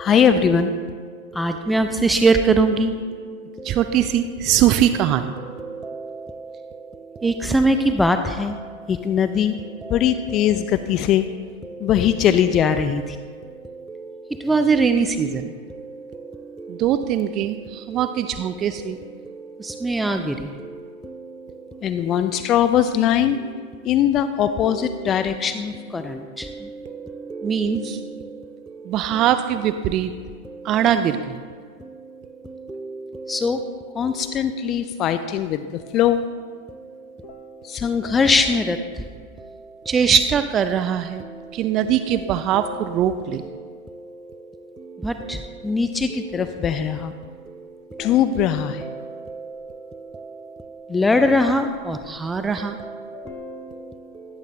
Hi everyone, आज मैं आपसे शेयर करूंगी एक छोटी सी सूफी कहानी। एक समय की बात है, एक नदी बड़ी तेज गति से बही चली जा रही थी। It was a rainy season. 2 तिनके हवा के झोंके से उसमें आ गिरी and one straw was lying in the opposite direction of current. Means बहाव के विपरीत आड़ा गिर गई। So constantly fighting with the flow, संघर्ष में रत चेष्टा कर रहा है कि नदी के बहाव को रोक ले, बट नीचे की तरफ बह रहा, डूब रहा है, लड़ रहा और हार रहा।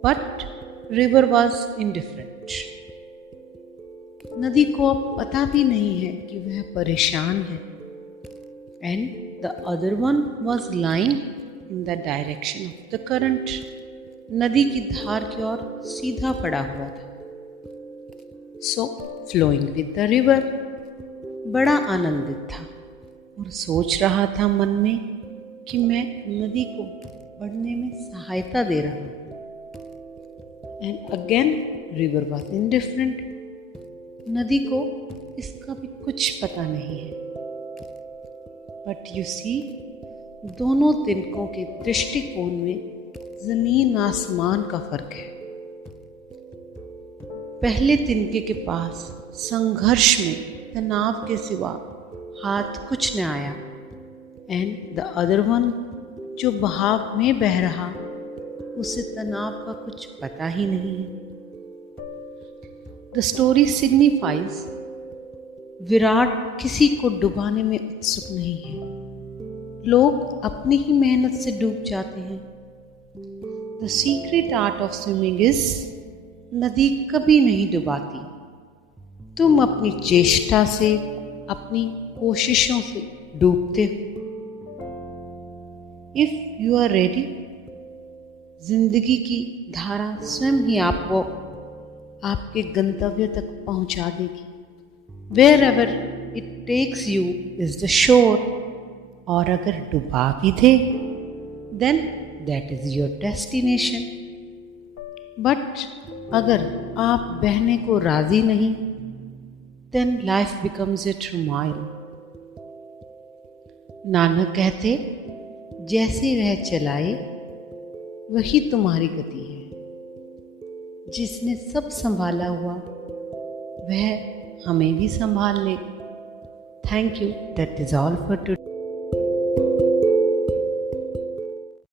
But river was indifferent. नदी को अब पता भी नहीं है कि वह परेशान है, and the other one was lying in the direction of the current. नदी की धार की ओर सीधा पड़ा हुआ था। सो फ्लोइंग विद द रिवर, बड़ा आनंदित था और सोच रहा था मन में कि मैं नदी को बढ़ने में सहायता दे रहा हूँ। And again river was indifferent. नदी को इसका भी कुछ पता नहीं है। बट यू सी, दोनों तिनकों के दृष्टिकोण में जमीन आसमान का फर्क है। पहले तिनके के पास संघर्ष में तनाव के सिवा हाथ कुछ न आया, एंड द अदर वन जो बहाव में बह रहा, उसे तनाव का कुछ पता ही नहीं है। The story signifies विराट किसी को डुबाने में उत्सुक नहीं है। लोग अपनी ही मेहनत से डूब जाते हैं। The secret art of swimming is नदी कभी नहीं डुबाती। तुम अपनी चेष्टा से, अपनी कोशिशों से डूबते हो। If you are ready, जिंदगी की धारा स्वयं ही आपको आपके गंतव्य तक पहुंचा देगी। Wherever it takes you is the shore। और अगर डुबा भी दे, then that is your destination। But अगर आप बहने को राजी नहीं, then life becomes a turmoil। Nanak कहते, जैसे वह चलाए वही तुम्हारी गति है। जिसने सब संभाला हुआ वह हमें भी संभाल ले। Thank you. That is all for today.